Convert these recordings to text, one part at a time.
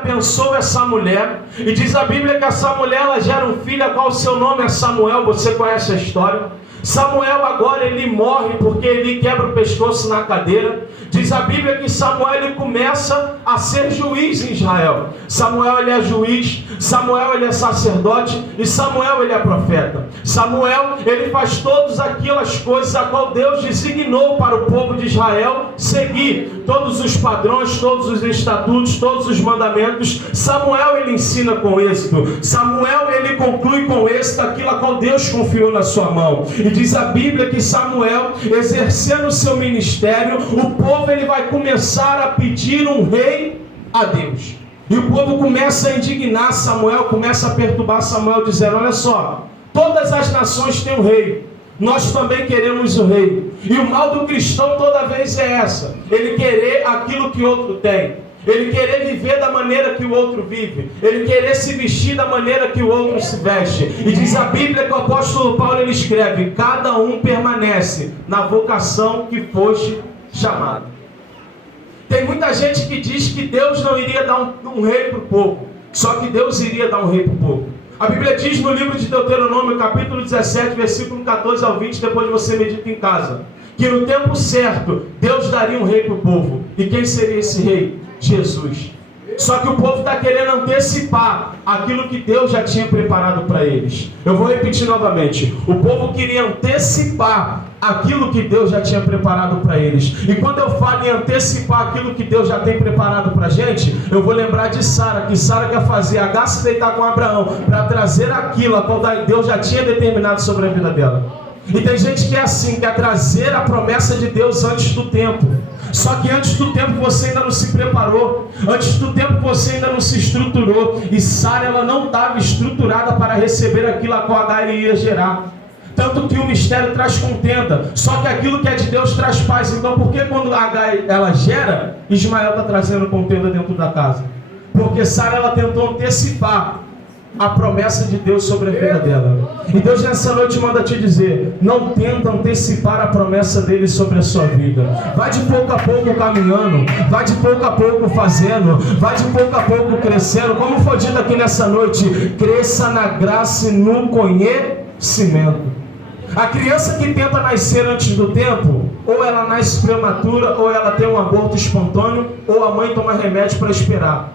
abençoa essa mulher, e diz a Bíblia que essa mulher ela gera um filho, a qual o seu nome é Samuel. Você conhece a história. Samuel agora ele morre porque ele quebra o pescoço na cadeira. Diz a Bíblia que Samuel ele começa a ser juiz em Israel. Samuel ele é juiz, Samuel ele é sacerdote e Samuel ele é profeta. Samuel ele faz todas aquelas coisas a qual Deus designou para o povo de Israel seguir. Todos os padrões, todos os estatutos, todos os mandamentos. Samuel ele ensina com êxito. Samuel ele conclui com êxito aquilo a qual Deus confiou na sua mão. E diz a Bíblia que Samuel, exercendo o seu ministério, o povo ele vai começar a pedir um rei a Deus. E o povo começa a indignar Samuel, começa a perturbar Samuel, dizendo: olha só, todas as nações têm um rei, nós também queremos o rei. E o mal do cristão toda vez é essa: ele querer aquilo que outro tem, ele querer viver da maneira que o outro vive, ele querer se vestir da maneira que o outro se veste. E diz a Bíblia que o apóstolo Paulo ele escreve: cada um permanece na vocação que foste chamado. Tem muita gente que diz que Deus não iria dar um rei para o povo, só que Deus iria dar um rei para o povo. A Bíblia diz no livro de Deuteronômio, capítulo 17, versículo 14 ao 20, depois você medita em casa, que no tempo certo Deus daria um rei para o povo. E quem seria esse rei? Jesus. Só que o povo está querendo antecipar aquilo que Deus já tinha preparado para eles. Eu vou repetir novamente: o povo queria antecipar aquilo que Deus já tinha preparado para eles. E quando eu falo em antecipar aquilo que Deus já tem preparado para a gente, eu vou lembrar de Sara, que Sara quer fazer Agar se deitar com Abraão, para trazer aquilo a qual Deus já tinha determinado sobre a vida dela. E tem gente que é assim, quer trazer a promessa de Deus antes do tempo. Só que antes do tempo você ainda não se preparou, antes do tempo você ainda não se estruturou. E Sara ela não estava estruturada para receber aquilo a qual Agar iria gerar. Tanto que o mistério traz contenda, só que aquilo que é de Deus traz paz. Então por que quando Agar ela gera, Ismael está trazendo contenda dentro da casa? Porque Sara ela tentou antecipar a promessa de Deus sobre a vida dela. E Deus nessa noite manda te dizer: não tenta antecipar a promessa dele sobre a sua vida. Vai de pouco a pouco caminhando, vai de pouco a pouco fazendo, vai de pouco a pouco crescendo. Como foi dito aqui nessa noite, cresça na graça e no conhecimento. A criança que tenta nascer antes do tempo, ou ela nasce prematura, ou ela tem um aborto espontâneo, ou a mãe toma remédio para esperar.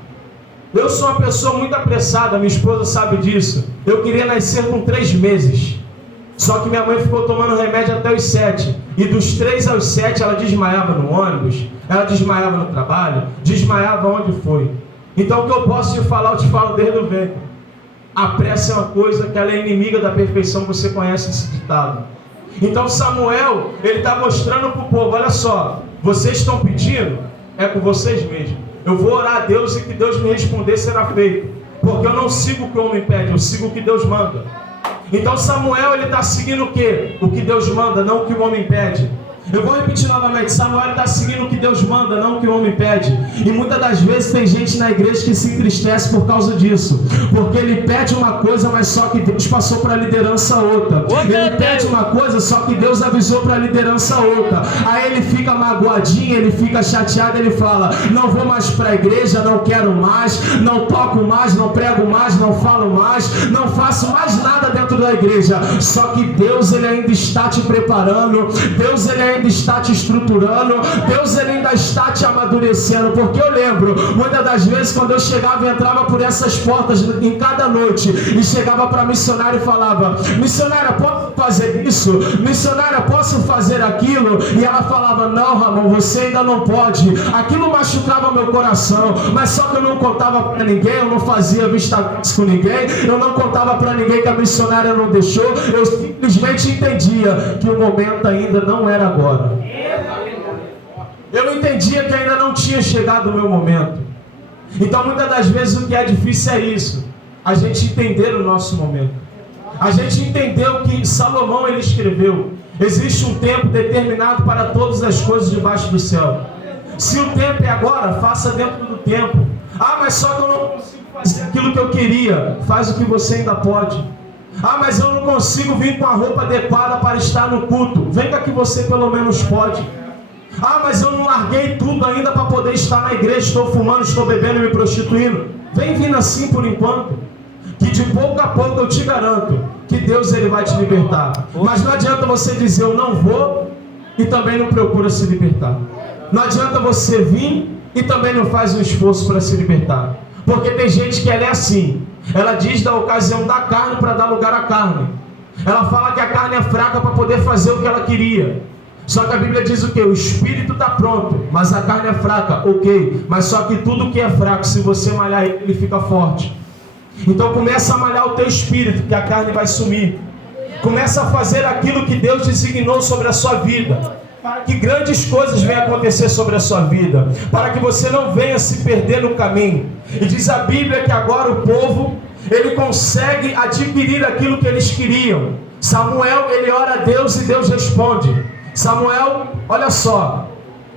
Eu sou uma pessoa muito apressada, minha esposa sabe disso. Eu queria nascer com 3 meses. Só que minha mãe ficou tomando remédio até os 7. E dos 3 aos 7 ela desmaiava no ônibus, ela desmaiava no trabalho, desmaiava onde foi. Então o que eu posso te falar, eu te falo desde o ventre. A pressa é uma coisa que ela é inimiga da perfeição, você conhece esse ditado. Então Samuel, ele está mostrando para o povo: olha só, vocês estão pedindo, é por vocês mesmos. Eu vou orar a Deus e que Deus me responder será feito. Porque eu não sigo o que o homem pede, eu sigo o que Deus manda. Então Samuel ele está seguindo o quê? O que Deus manda, não o que o homem pede. Eu vou repetir novamente: Samuel está seguindo o que Deus manda, não o que o homem pede. E muitas das vezes tem gente na igreja que se entristece por causa disso, porque ele pede uma coisa, mas só que Deus passou para a liderança outra. Ele pede uma coisa, só que Deus avisou para a liderança outra. Aí ele fica magoadinho, ele fica chateado, ele fala: não vou mais para a igreja, não quero mais, não toco mais, não prego mais, não falo mais, não faço mais nada dentro da igreja. Só que Deus ele ainda está te preparando, Deus ele ainda está te estruturando, Deus ele ainda está te amadurecendo. Porque eu lembro, muitas das vezes quando eu chegava e entrava por essas portas em cada noite, e chegava para a missionária e falava: missionária, posso fazer isso? Missionária, posso fazer aquilo? E ela falava: não, Ramon, você ainda não pode. Aquilo machucava meu coração, mas só que eu não contava para ninguém, eu não fazia vista com ninguém, eu não contava para ninguém que a missionária não deixou. Eu simplesmente entendia que o momento ainda não era agora. Eu entendia que ainda não tinha chegado o meu momento. Então muitas das vezes o que é difícil é isso: a gente entender o nosso momento. A gente entendeu que Salomão ele escreveu: existe um tempo determinado para todas as coisas debaixo do céu. Se o tempo é agora, faça dentro do tempo. Ah, mas só que eu não consigo fazer aquilo que eu queria. Faz o que você ainda pode. Ah, mas eu não consigo vir com a roupa adequada para estar no culto. Venha que você pelo menos pode. Ah, mas eu não larguei tudo ainda para poder estar na igreja, estou fumando, estou bebendo e me prostituindo. Vem vindo assim por enquanto, que de pouco a pouco eu te garanto que Deus ele vai te libertar. Mas não adianta você dizer eu não vou e também não procura se libertar. Não adianta você vir e também não faz um esforço para se libertar. Porque tem gente que ela é assim. Ela diz da ocasião da carne para dar lugar à carne. Ela fala que a carne é fraca para poder fazer o que ela queria. Só que a Bíblia diz o quê? O espírito está pronto, mas a carne é fraca, ok. Mas só que tudo que é fraco, se você malhar ele fica forte. Então começa a malhar o teu espírito, que a carne vai sumir. Começa a fazer aquilo que Deus designou sobre a sua vida, para que grandes coisas venham acontecer sobre a sua vida, para que você não venha se perder no caminho. E diz a Bíblia que agora o povo, ele consegue adquirir aquilo que eles queriam. Samuel, ele ora a Deus e Deus responde. Samuel, olha só,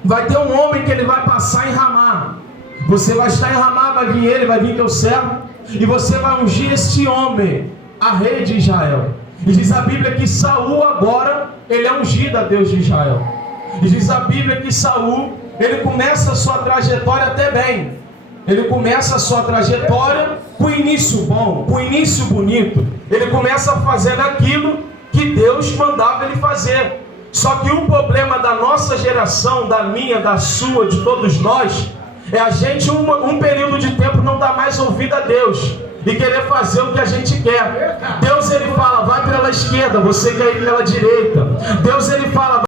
vai ter um homem que ele vai passar em Ramá. Você vai estar em Ramá, vai vir ele, vai vir teu servo, e você vai ungir este homem, a rei de Israel. E diz a Bíblia que Saul agora, ele é ungido a Deus de Israel. E diz a Bíblia que Saul, ele começa a sua trajetória até bem. Ele começa a sua trajetória com início bom, com início bonito. Ele começa a fazer aquilo que Deus mandava ele fazer. Só que o problema da nossa geração, da minha, da sua, de todos nós, é a gente um período de tempo não dar mais ouvido a Deus e querer fazer o que a gente quer. Deus ele fala, vai pela esquerda, você quer ir pela direita. Deus ele fala,